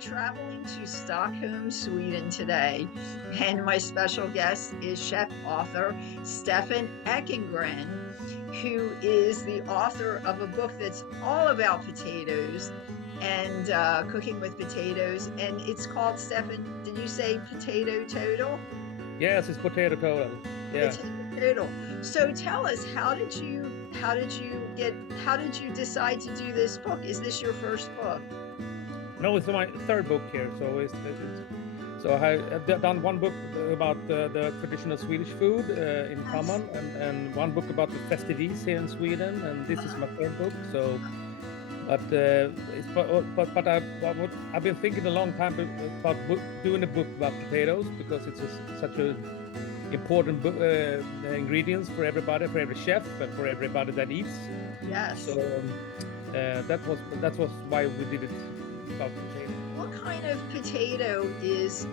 traveling to Stockholm, Sweden today, and my special guest is chef author Stefan Ekengren, who is the author of a book that's all about potatoes and cooking with potatoes, and it's called, Stefan, did you say Potato Total? Yes, it's Potato Total. Yeah. Potato Total. So tell us, how did you decide to do this book? Is this your first book? No, it's my third book here. So I've done one book about the traditional Swedish food in common, and one book about the festivities here in Sweden, and this is my third book. So, I've been thinking a long time about doing a book about potatoes, because it's such a important ingredients for everybody, for every chef, and for everybody that eats. Yes. So that was why we did it about potato. What kind of potato is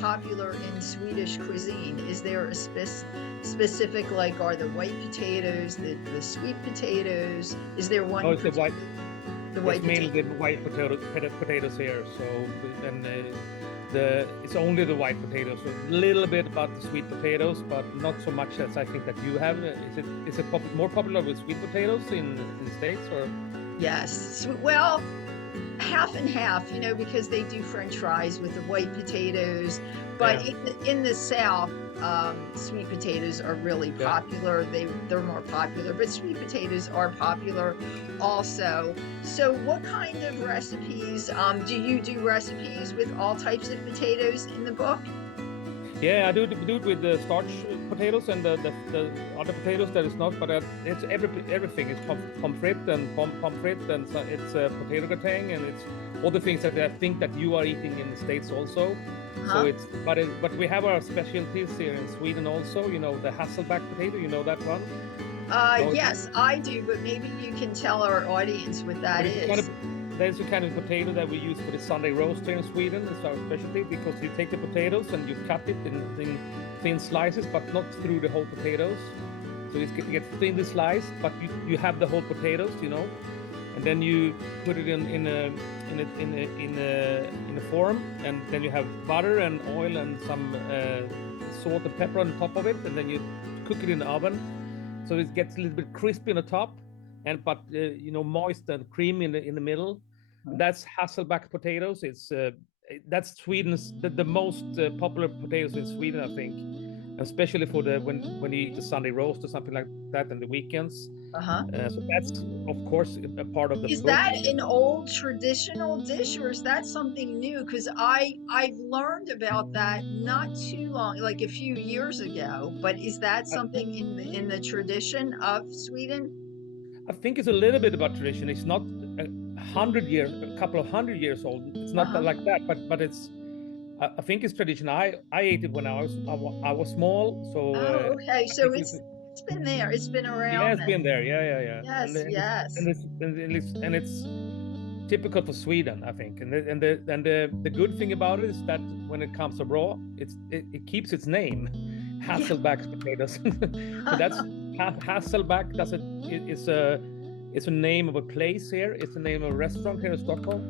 popular in Swedish cuisine? Is there a specific, like, are the white potatoes, the sweet potatoes? Is there one? Oh, it's the white. The white. It's mainly the white potatoes here. So and it's only the white potatoes. So a little bit about the sweet potatoes, but not so much as I think that you have. Is it more popular with sweet potatoes in the States, or? Yes. Well, half and half, because they do French fries with the white potatoes. But in the South, sweet potatoes are really popular. They're more popular, but sweet potatoes are popular also. So what kind of recipes, do you do recipes with all types of potatoes in the book? Yeah, I do it with the starch potatoes and the other potatoes that is not, but it's everything. It's pommes frites and pommes frites, and so it's potato gratin, and it's all the things that I think that you are eating in the States also. So it's but we have our specialties here in Sweden also. The Hasselback potato. You know that one? Yes, I do, but maybe you can tell our audience what that is. There's a kind of potato that we use for the Sunday roast here in Sweden. It's our specialty, because you take the potatoes and you cut it in thin slices, but not through the whole potatoes. So it gets thinly sliced, but you have the whole potatoes, and then you put it in a form, and then you have butter and oil and some salt and pepper on top of it, and then you cook it in the oven, so it gets a little bit crispy on the top, but moist and creamy in the middle. That's Hasselback potatoes. That's Sweden's the most popular potatoes in Sweden, I think, especially for when you eat the Sunday roast or something like that on the weekends. So that's, of course, a part of the Is book. that an old traditional dish, or is that something new? Because I've learned about that not too long, like a few years ago. But is that something in the tradition of Sweden? I think it's a little bit about tradition. It's not a couple of hundred years old. It's not like that, but it's. I think it's tradition. I ate it when I was small. So. Okay. So it's been there. It's been around. Yeah, it's been there. Yeah. Yes. And it's typical for Sweden, I think. And the good thing about it is that when it comes to raw, it keeps its name, Hasselback potatoes. So that's Hasselback. It's a name of a place here. It's the name of a restaurant here in Stockholm.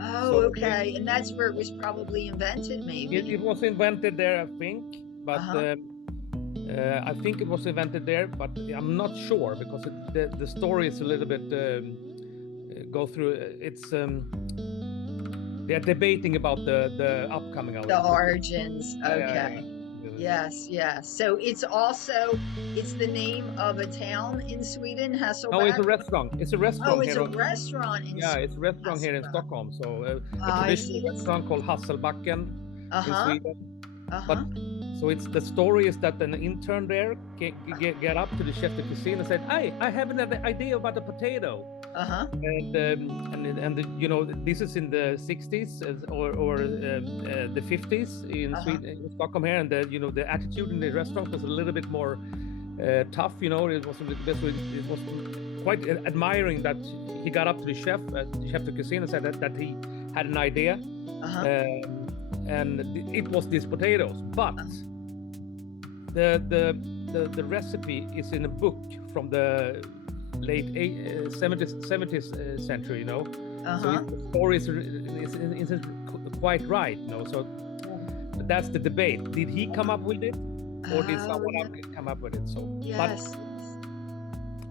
Oh, okay. And that's where it was probably invented, maybe. It was invented there, I think. But I think it was invented there, but I'm not sure, because the story is a little bit go through. It's they're debating about the upcoming of the origins. Okay. Yes. So it's the name of a town in Sweden, Hasselback? No, it's a restaurant. It's a restaurant. Oh, it's a restaurant in Sweden. It's a restaurant here in Stockholm. So a traditional restaurant called Hasselbacken in Sweden. But so the story is that an intern there get up to the chef de cuisine and said, "Hey, I have an idea about a potato." And this is in the 60s or the 50s in Sweden, in Stockholm here, and the attitude in the restaurant was a little bit more tough. It was quite admiring that he got up to the chef de cuisine, and said that he had an idea, and it was these potatoes, but the recipe is in a book from the late 70th century, you know. So the story is quite right, you know. So that's the debate. Did he come up with it, or did someone else come up with it? So,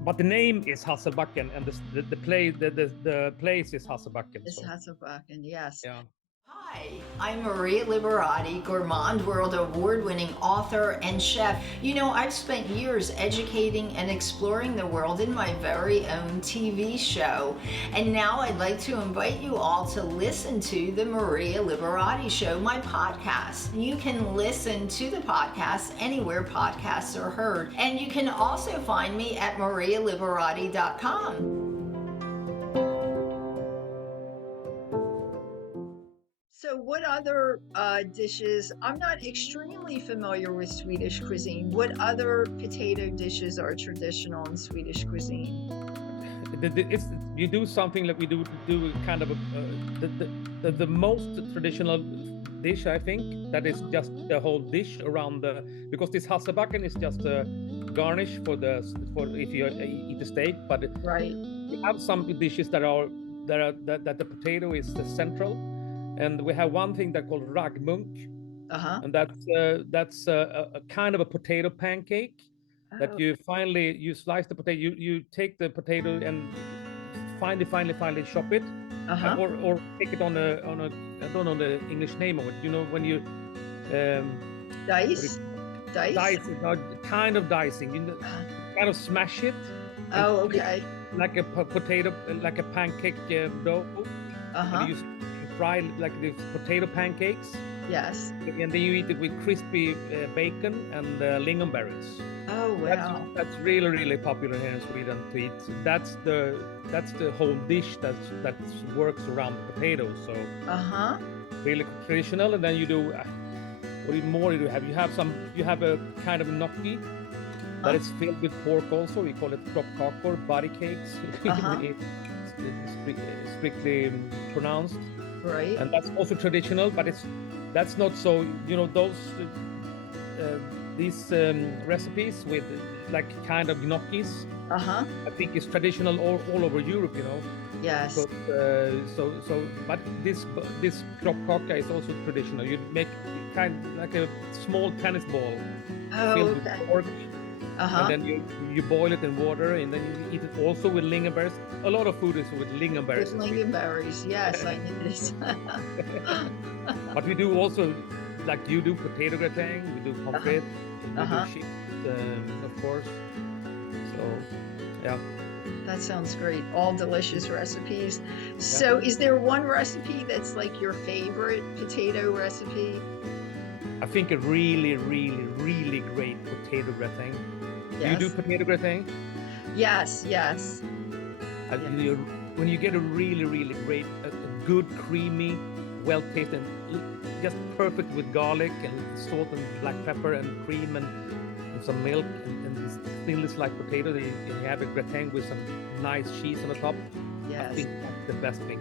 but the name is Hasselbacken, and the place is Hasselbacken. It's Hasselbacken, yes. Yeah. Hi, I'm Maria Liberati, Gourmand World Award-winning author and chef. You know, I've spent years educating and exploring the world in my very own TV show. And now I'd like to invite you all to listen to the Maria Liberati Show, my podcast. You can listen to the podcast anywhere podcasts are heard. And you can also find me at marialiberati.com. So what other dishes, I'm not extremely familiar with Swedish cuisine. What other potato dishes are traditional in Swedish cuisine? You do something like we do kind of the most traditional dish, I think, that is just the whole dish around because this Hasselbacken is just a garnish for if you eat the steak, but you have some dishes that the potato is the central. And we have one thing that called raggmunk, and that's a kind of a potato pancake that you slice the potato. You take the potato and finely chop it, or take it on a I don't know the English name of it. You know, when you dice, kind of dicing. You know, kind of smash it. Oh, okay. Like a potato, like a pancake dough. And you fry like the potato pancakes. Yes. And then you eat it with crispy bacon and lingonberries. Oh wow! That's really popular here in Sweden to eat. That's the whole dish that works around the potatoes. So really traditional. And then you do what more do you have? You have a kind of gnocchi that is filled with pork. Also, we call it kroppkakor, body cakes. Strictly pronounced. Right. And that's also traditional, but that's not so, you know, these recipes with like kind of gnocchis, I think is traditional all over Europe, you know. Yes. But this kroppkaka is also traditional. You make kind of like a small tennis ball filled with pork. And then you boil it in water, and then you eat it also with lingonberries. A lot of food is with lingonberries. With lingonberries, yes, I knew this. But we do also, like you do, potato gratin. We do pommes frites. We do chips, of course. So, yeah. That sounds great. All delicious recipes. So, is there one recipe that's like your favorite potato recipe? I think a really great potato gratin. Yes. Do you do potato gratin? Yes. When you get a really great, a good, creamy, well-tasted, just perfect with garlic and salt and black pepper and cream and some milk and this thin-sliced potato, you have a gratin with some nice cheese on the top. Yes. I think that's the best thing.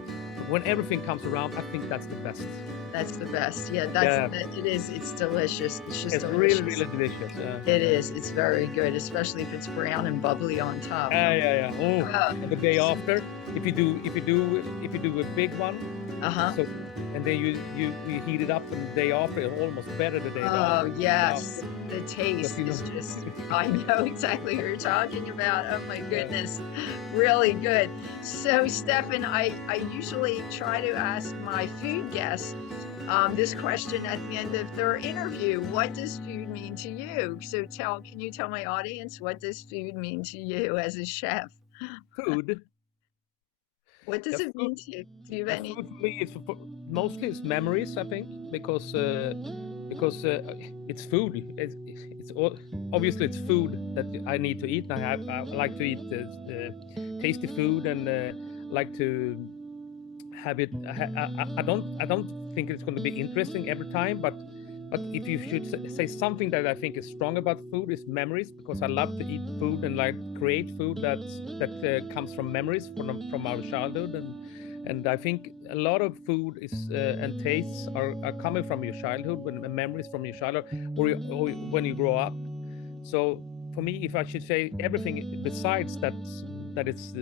When everything comes around, I think that's the best. That's the best. Yeah, it is. It's delicious. It's just delicious. Really delicious. It is. It's very good, especially if it's brown and bubbly on top. Yeah. Oh, the day after, if you do a big one. So, and then you heat it up, and the day after, it's almost better the day after. Oh yes, the taste is just. I know exactly what you're talking about. Oh my goodness, really good. So Stefan, I usually try to ask my food guests this question at the end of their interview. What does food mean to you? So can you tell my audience, what does food mean to you as a chef? Food. What does it mean to you? Do you have any? Food for me, mostly it's memories, I think, because it's food. It's obviously it's food that I need to eat. I like to eat tasty food and like to have it. I don't think it's going to be interesting every time, but if you should say something that I think is strong about food is memories, because I love to eat food and like create food that comes from memories from our childhood, and I think a lot of food is and tastes are coming from your childhood, memories from your childhood, or when you grow up. So for me, if I should say everything besides that that it's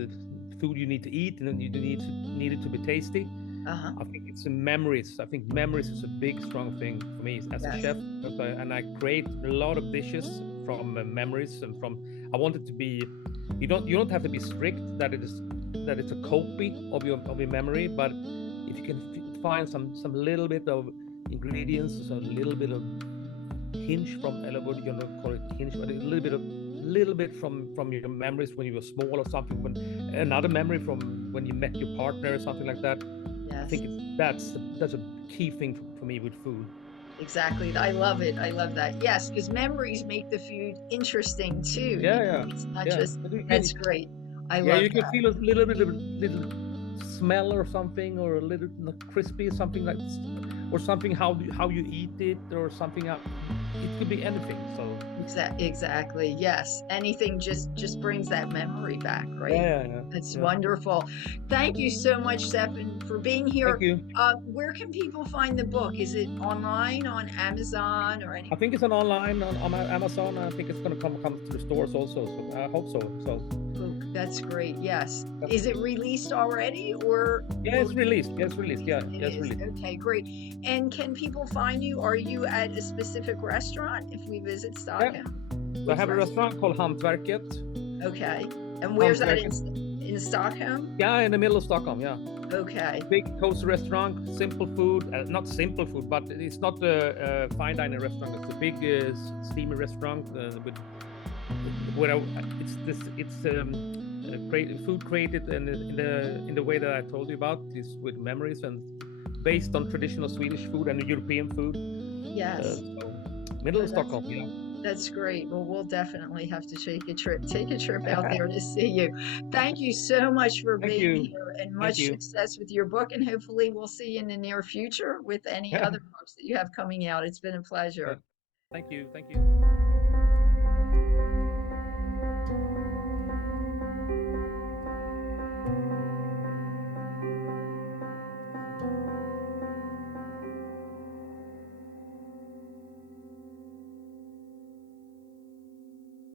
food you need to eat and you need it to be tasty. I think it's memories. I think memories is a big, strong thing for me as a chef, and I create a lot of dishes from memories and from. I want it to be. You don't have to be strict that it's a copy of your memory, but if you can find some little bit of ingredients, a little bit of hinge from, what you call it, hinge, but a little bit from your memories when you were small or something, when another memory from when you met your partner or something like that. I think that's a key thing for me with food. Exactly. I love it. I love that. Yes, because memories make the food interesting too. Yeah. It's not just, that's great. I love you can that. feel a little bit of little smell or something, or a little crispy, something like, or something how you eat it, or something. It could be anything. So exactly. Yes. Anything just brings that memory back, right? Yeah. That's wonderful. Thank you so much, Stefan, for being here. Thank you. Where can people find the book? Is it online on Amazon or anything? I think it's online on Amazon. I think it's going to come to the stores also. So I hope so. Oh, that's great. Yes. Is it released already, or? Yeah, it's released. Yeah, it's released. Yeah, it's released. Okay, great. And can people find you? Are you at a specific restaurant if we visit Stockholm? So I have a restaurant called Hantverket. Okay. And where's that in Stockholm? Yeah, in the middle of Stockholm. Yeah. Okay. Big cozy restaurant, simple food. Not simple food, but it's not a fine dining restaurant. It's a big steamy restaurant with where it's food created in the way that I told you about, is with memories and based on traditional Swedish food and European food. Yes. So middle of Stockholm. Yeah. That's great. Well, we'll definitely have to take a trip out there to see you. Thank you so much for being here, and much success with your book. And hopefully we'll see you in the near future with any other books that you have coming out. It's been a pleasure. Thank you.